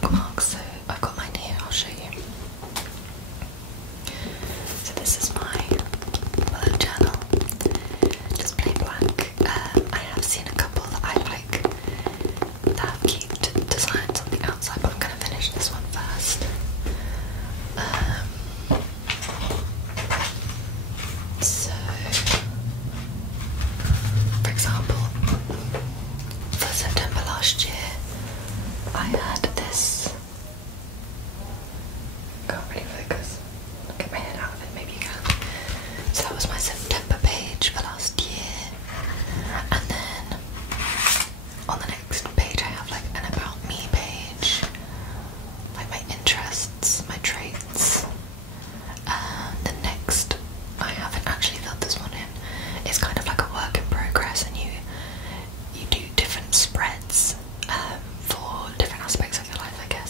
bookmarks, so I've got mine here, I'll show you. So this is my bullet journal, just plain black. I have seen a couple that I like that have cute designs on the outside, but I'm going to finish this one first. So, for example, for September last year, I had this. Can't really focus. Get my head out of it, maybe you can. So that was my September page for last year, and then on the next page I have like an about me page, like my interests, my traits. The next, I haven't actually filled this one in. It's kind of like a work in progress, and you do different spreads for different aspects of your life, I guess.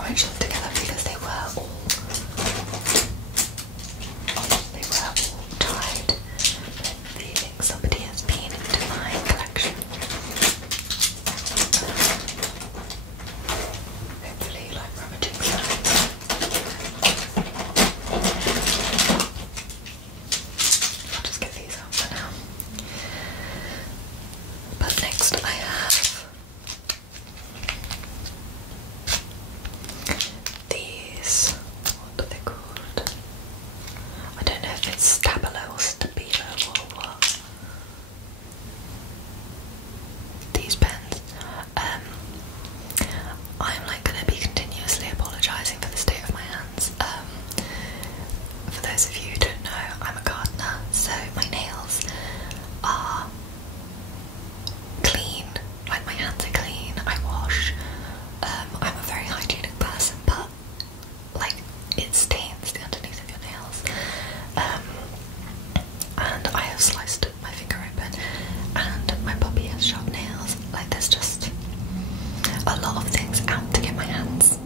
rummage them together because they were all tied. Feeling somebody has been into my collection. Hopefully, like rummaging sounds. I'll just get these out for now. But next I have these, what are they called? I don't know if it's Stabilo or Stabilo or what. These pens. I'm like going to be continuously apologising for the state of my hands. For those of you who don't know, I'm a gardener, so my nails are clean, like my hands are clean, I wash. I'm a very hygienic person, but like it stains the underneath of your nails. And I have sliced my finger open, and my puppy has sharp nails. Like there's just a lot of things out to get my hands.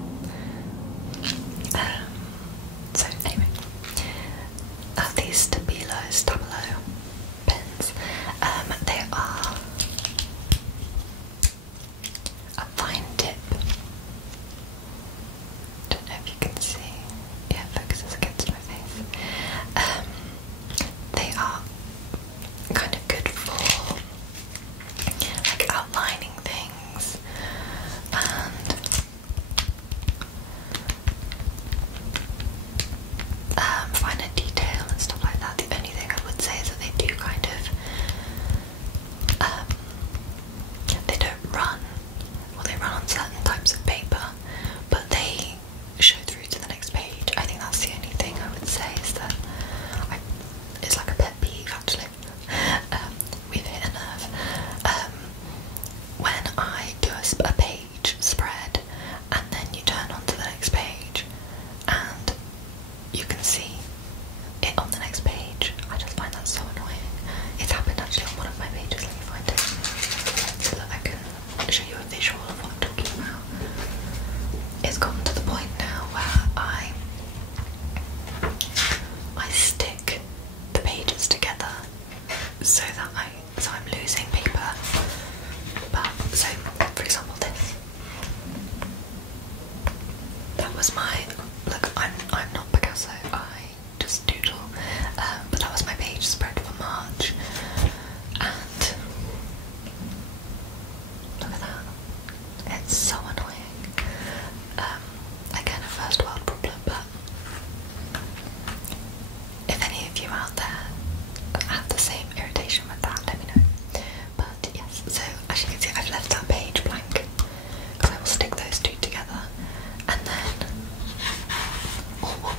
So anyway, these Stabilo pens, they are a fine tip. Don't know if you can see. Yeah, it focuses against my face. They are kind of good for like outlining things and finer detail and stuff like that. The only thing I would say is that they do kind of they don't run, well they run on certain types of paper, but they show through to the next page. I think that's the only thing I would say is that it's like a pet peeve actually. We've hit a nerve. When I do a page spread and then you turn on to the next page and you can see it on the next page, I just find that so annoying. It's happened actually on one of my pages. Let me find it so that I can show you a visual of what I'm talking about. It's gotten to the point now where I stick the pages together so that I'm losing paper. But so for example this. That was my look, I'm not Picasso, I just doodle. But that was my page spread for March. And look at that. It's so annoying. Again, a first world problem, but if any of you out there have the same irritation with that, let me know. But yes, so as you can see, I've left that page blank because I will stick those two together, and then all will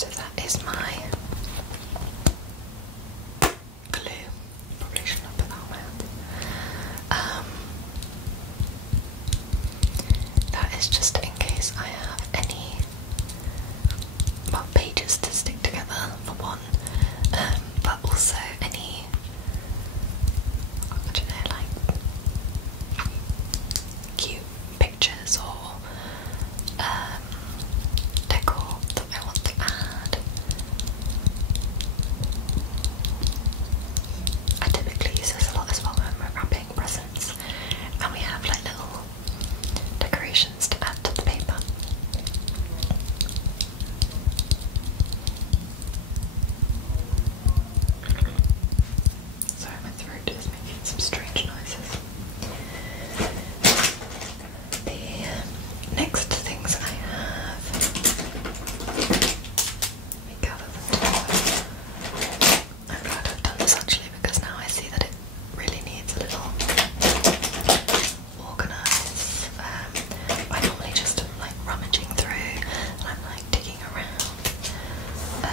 So that is my glue. Probably shouldn't have put that on my hand. That is just in case I have any pages to stick together for one, but also any, I don't know, like cute pictures or decor that I want to add. I typically use this a lot as well when we're wrapping presents, and we have like little decorations to add to the paper. Sorry, my throat is making some strange noises. The next things I have, let me gather them together. I'm glad I've done this actually, because now I see that it really needs a little organised. I normally just like rummaging through and I'm like digging around. I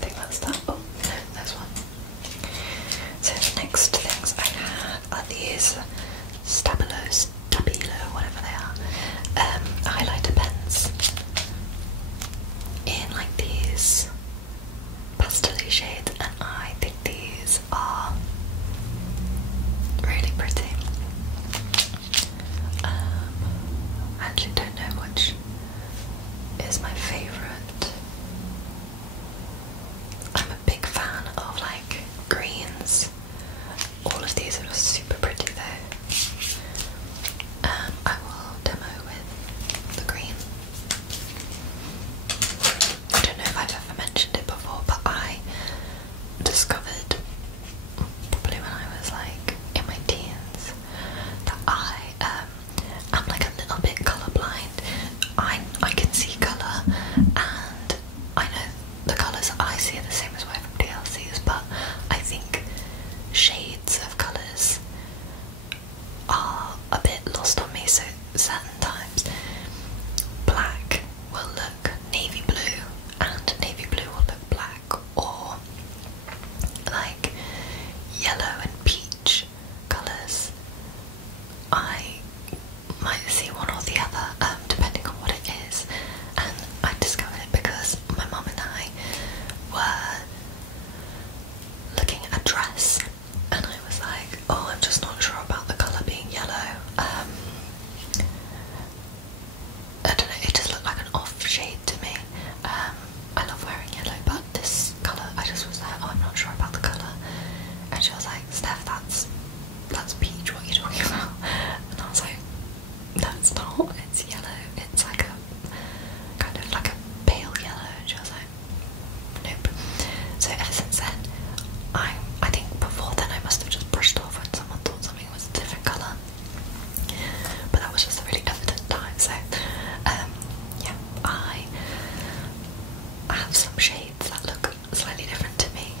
think that's that. Oh, no, there's one. So the next things I have are these Stabilo, whatever they are, highlighter pens in like these pastel-y shades, and I think these are really pretty. I actually don't know which is my favourite. I'm a big fan of like greens. All of these are super pretty though. I will demo with the green. I don't know if I've ever mentioned it before, but I discovered, probably when I was like in my teens, that I am like a little bit colourblind. I can see colour, and I know the colours I see are the same as what everybody else sees, but I think shades of colours are a bit lost on me. So certain times black will look navy blue and navy blue will look black, or like yellow and peach colours, I might see one or the other, depending on what it is. And I discovered it because my mum and I were looking at a dress, and I was like, oh, I'm just not sure about the colour being yellow. I don't know, it just looked like an off shade to me. I love wearing yellow, but this colour, I just was like, oh, I'm not sure about the colour. And she was like, Steph, that's peach, what are you talking about? And I was like, that's not, it's yellow, it's like a, kind of like a pale yellow. And she was like, nope. So ever since then, I think before then I must have just brushed off when someone thought something was a different colour, but that was just a really evident time. So yeah, I have some shades that look slightly different to me.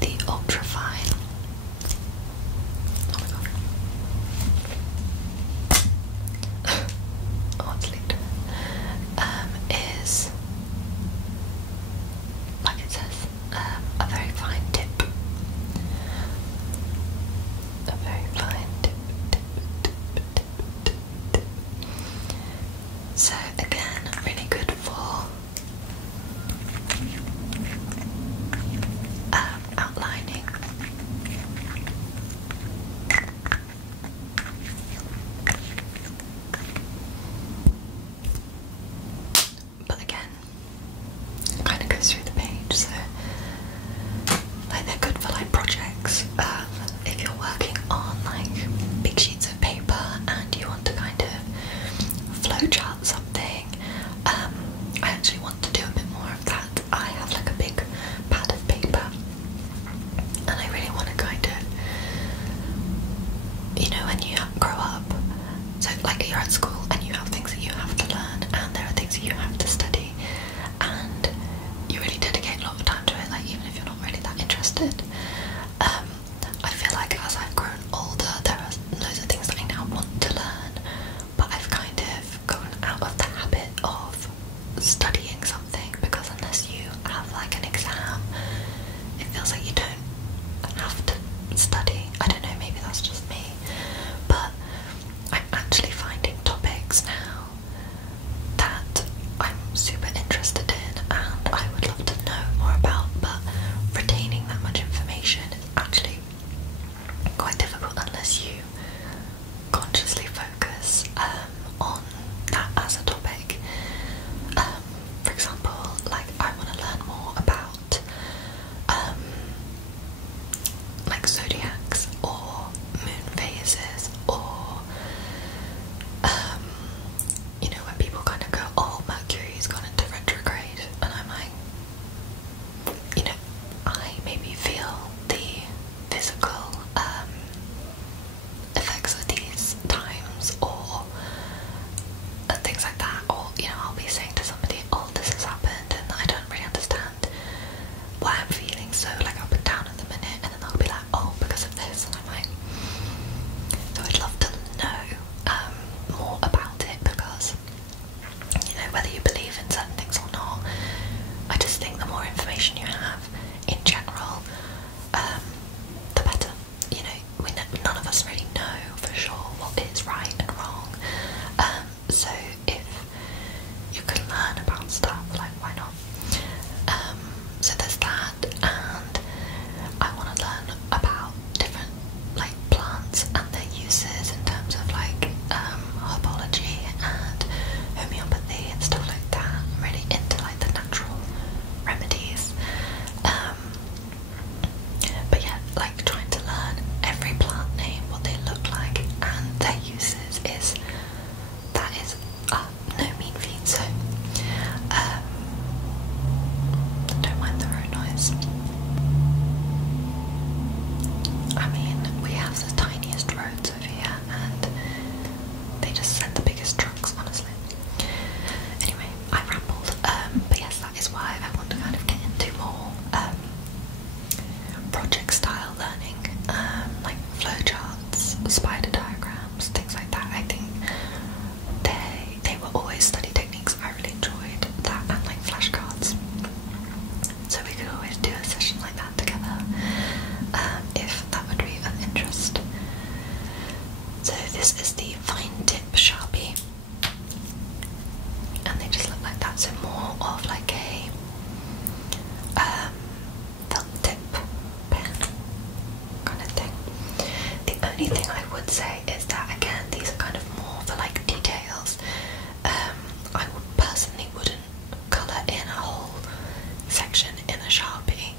the ultra fine. Oh my god. Oh, it's leaked. Is, like it says, a very fine tip. A very fine tip. So again, really good for outlining. But again, kind of goes through the page, so like they're good for like projects. If you're working on like big sheets of paper and you want to kind of flowchart something, I actually want to do a bit more of that. I have like a big pad of paper, and I really want to kind of, you know, when you grow up, so like you're at school and you have things that you have to learn, and there are things that you have to study, and you really dedicate a lot of time to it, like even if you're not really that interested. I feel like as I've grown older, there are loads of things that I now want to learn, but I've kind of gone out of the habit of studying something, because unless you have like an exam, it feels like you don't have to study. I don't know, maybe that's just me, but I'm actually finding topics now that I'm super interested in and I would love to know more about, but retaining that much information is actually quite difficult unless you consciously focus on that as a topic. For example, like I want to learn more about like zodiacs or moon phases, or you know, when people kind of go, oh, Mercury's gone into retrograde, and I'm like, you know, I maybe feel the physical effects of these times, or things like that, or you know, I'll be saying to somebody, oh, this has happened, and I don't really understand why I'm feeling so like up and down at the minute, and then they'll be like, oh, because of this, and I'm like, so I'd love to know more about it, because you know, whether you believe in certain things or not, I just think the more information you have in general, the better. You know, none of us really know for sure what is right and wrong, so if you can learn about stuff, like why not? So there's that, and I want to learn about different like plants and their uses in terms of like herbology and homeopathy and stuff like that. I'm really into like the natural remedies. But yeah, like trying to learn every plant name, what they look like, and their uses is no mean feat. So don't mind the road noise. I mean, we have the tiniest roads over here, and they just send the biggest trucks, honestly. Anyway, I rambled, but yes, that is why I want to kind of get into more project style learning, like flowcharts, spider diagrams, things like that. I think they were always study techniques. I really enjoyed that, and like flashcards. So we could always do a session like that together, if that would be of interest. So this is the fine tip Sharpie, and they just look like that. So more of like a felt tip pen kind of thing. The only thing I would say is that again, these are kind of more for like details. I personally wouldn't colour in a whole section in a Sharpie,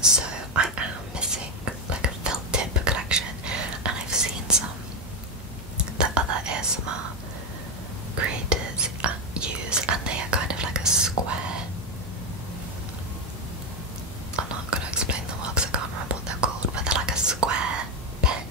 so I am missing like a felt tip collection, and I've seen some that other ASMR creators use, and they are kind of like a square. I'm not going to explain them well because I can't remember what they're called, but they're like a square pen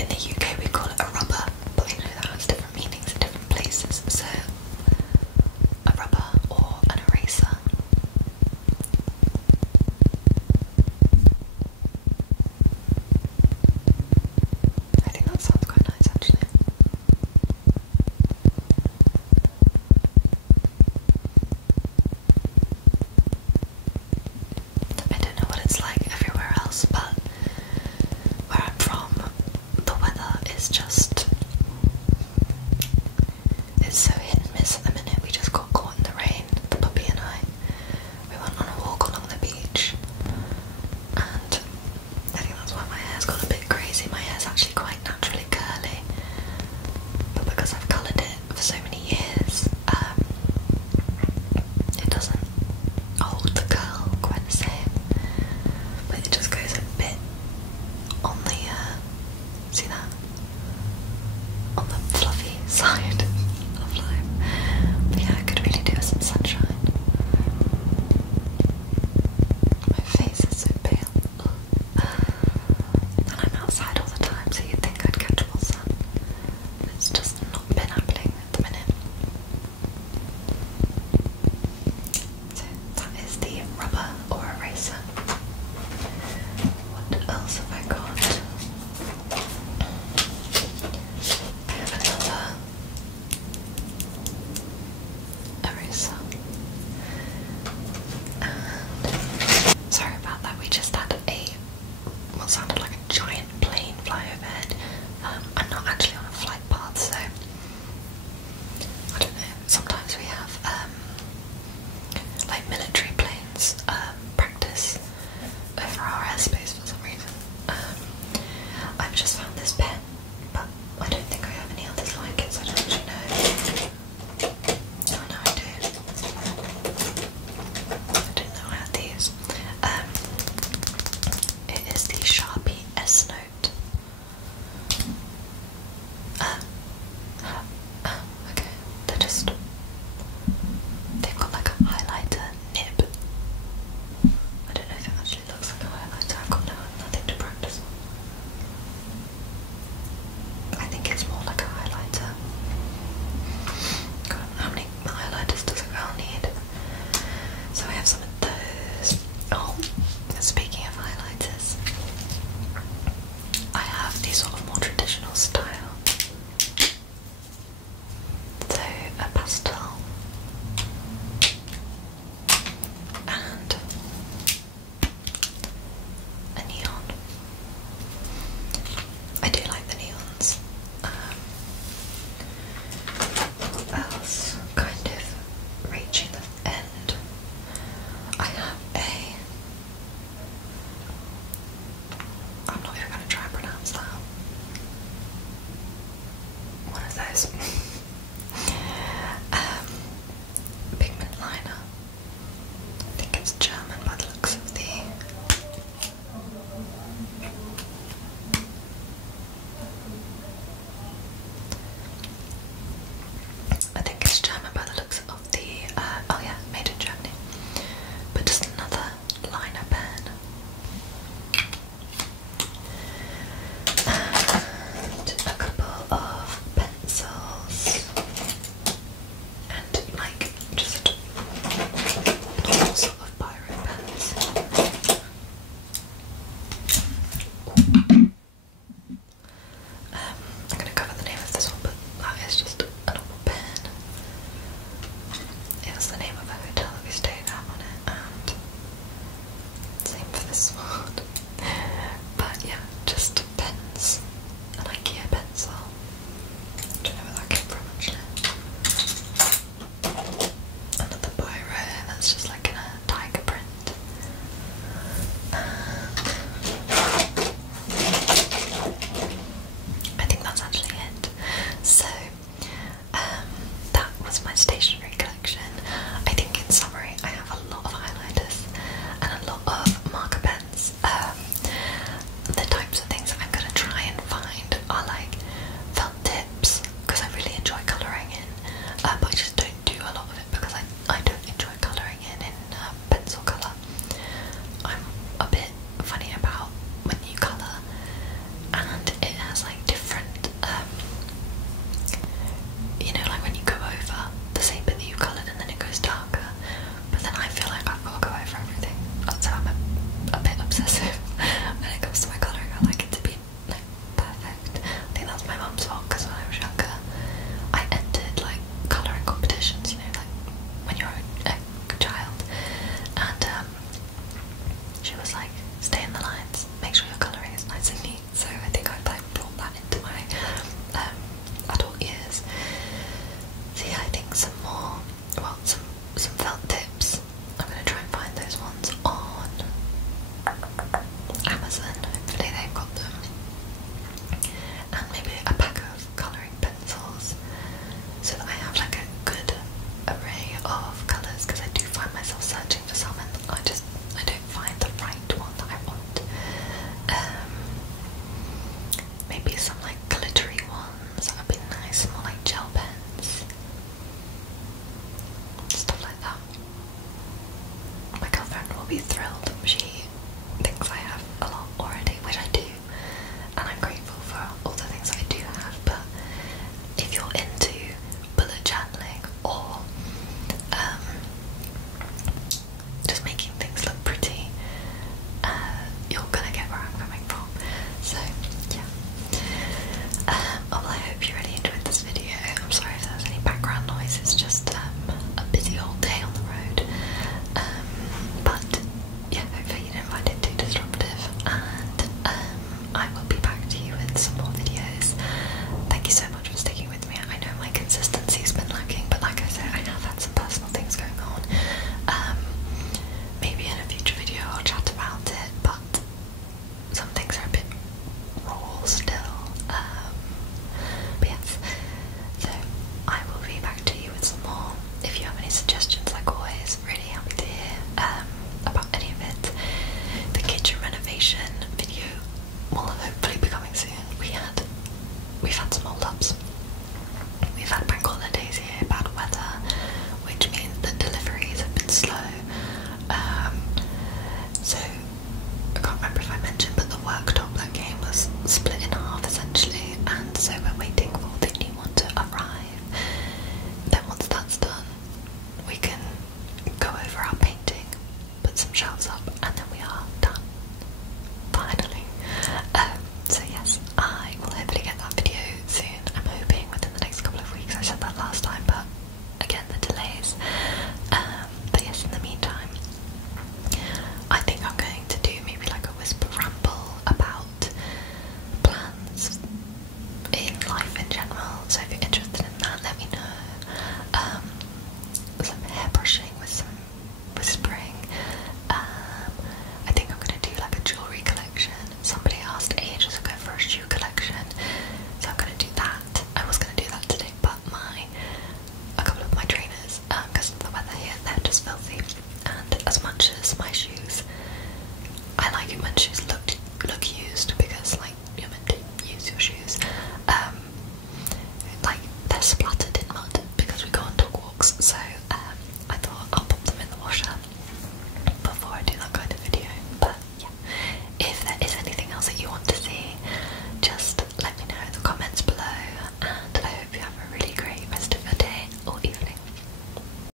in the UK we call it a rubber, but you know that has different meanings in different places. So a rubber or an eraser. I think that sounds quite nice actually. I don't know what it's like everywhere else, but where I'm from, the weather is just, it's so hit and miss at the minute. We just got caught in the rain, the puppy and I. We went on a walk along the beach, and I think that's why my hair's gone a bit crazy. My hair's actually quite naturally curly, but because I've coloured it for so many years, it doesn't hold the curl quite the same, but it just goes a bit on the, see that? On the fluffy side of life. But yeah, I could really do with some sunshine. My face is so pale. And I'm outside all the time, so you'd think I'd catch more sun. It's just not been happening at the minute. So that is the rubber or eraser. What else have I got? I have another eraser. And sorry about that, we just had what sounded like a giant plane fly overhead. I'm not actually on a flight path, so I don't know. Sometimes we have like military planes practice over our airspace for some reason. I've just found this pen, but I don't think I have any others like it, so I don't actually know. Oh no, I do. I didn't know I had these. It is the Sharpie S Note. Okay, they've got like a highlighter nib. I don't know if it actually looks like a highlighter. I've got nothing to practice on. I think it's more like a highlighter. God, how many highlighters does a girl need? So I have some of those. Oh, speaking of highlighters, I have the sort of more traditional style